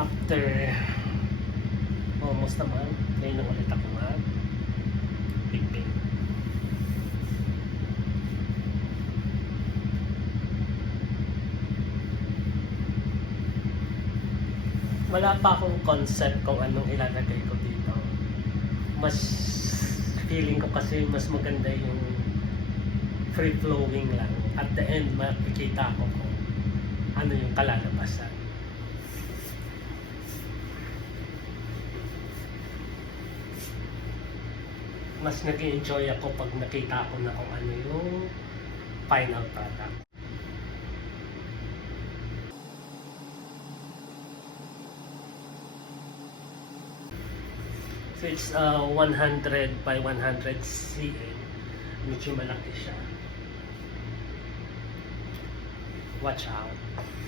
After almost a month, ngayon ulit ako mag-pigpig. Wala pa akong concept kung anong ilalagay ko dito. Mas feeling ko kasi mas maganda yung free flowing lang. At the end, makikita ko kung ano yung kalalabasan. Mas nag-enjoy ako pag nakita ko na kung ano yung final product. So it's 100 by 100 cm. Medyo malaki siya. Watch out.